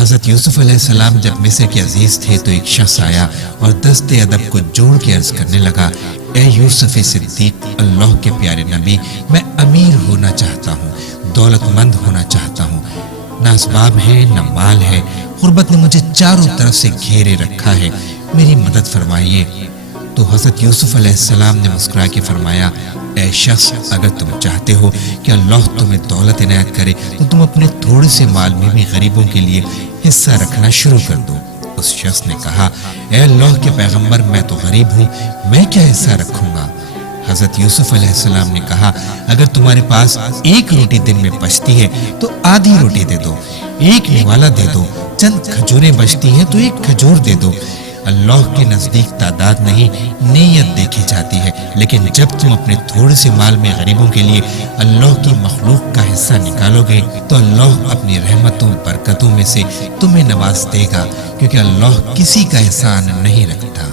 حضرت یوسف علیہ السلام جب مصر کے عزیز تھے تو ایک شخص آیا اور دست ادب کو جوڑ کے عرض کرنے لگا، اے یوسف صدیق، اللہ کے پیارے نبی، میں امیر ہونا چاہتا ہوں، دولت مند ہونا چاہتا ہوں، نہ اسباب ہے نہ مال ہے، غربت نے مجھے چاروں طرف سے گھیرے رکھا ہے، میری مدد فرمائیے۔ تو حضرت یوسف علیہ السلام نے مسکرا کے فرمایا، اے شخص، اگر تم چاہتے ہو کہ اللہ تمہیں دولت عنایت کرے تو تم اپنے تھوڑے سے مال میں بھی غریبوں کے لیے حصہ رکھنا شروع کر دو۔ اس شخص نے کہا، اے اللہ کے پیغمبر، میں تو غریب ہوں، میں کیا حصہ رکھوں گا؟ حضرت یوسف علیہ السلام نے کہا، اگر تمہارے پاس ایک روٹی دن میں بچتی ہے تو آدھی روٹی دے دو، ایک نوالا دے دو، چند کھجوریں بچتی ہیں تو ایک کھجور دے دو۔ اللہ کے نزدیک تعداد نہیں، نیت دیکھی جاتی ہے، لیکن جب تم اپنے تھوڑے سے مال میں غریبوں کے لیے اللہ کی مخلوق کا حصہ نکالو گے تو اللہ اپنی رحمتوں برکتوں میں سے تمہیں نواز دے گا، کیونکہ اللہ کسی کا احسان نہیں رکھتا۔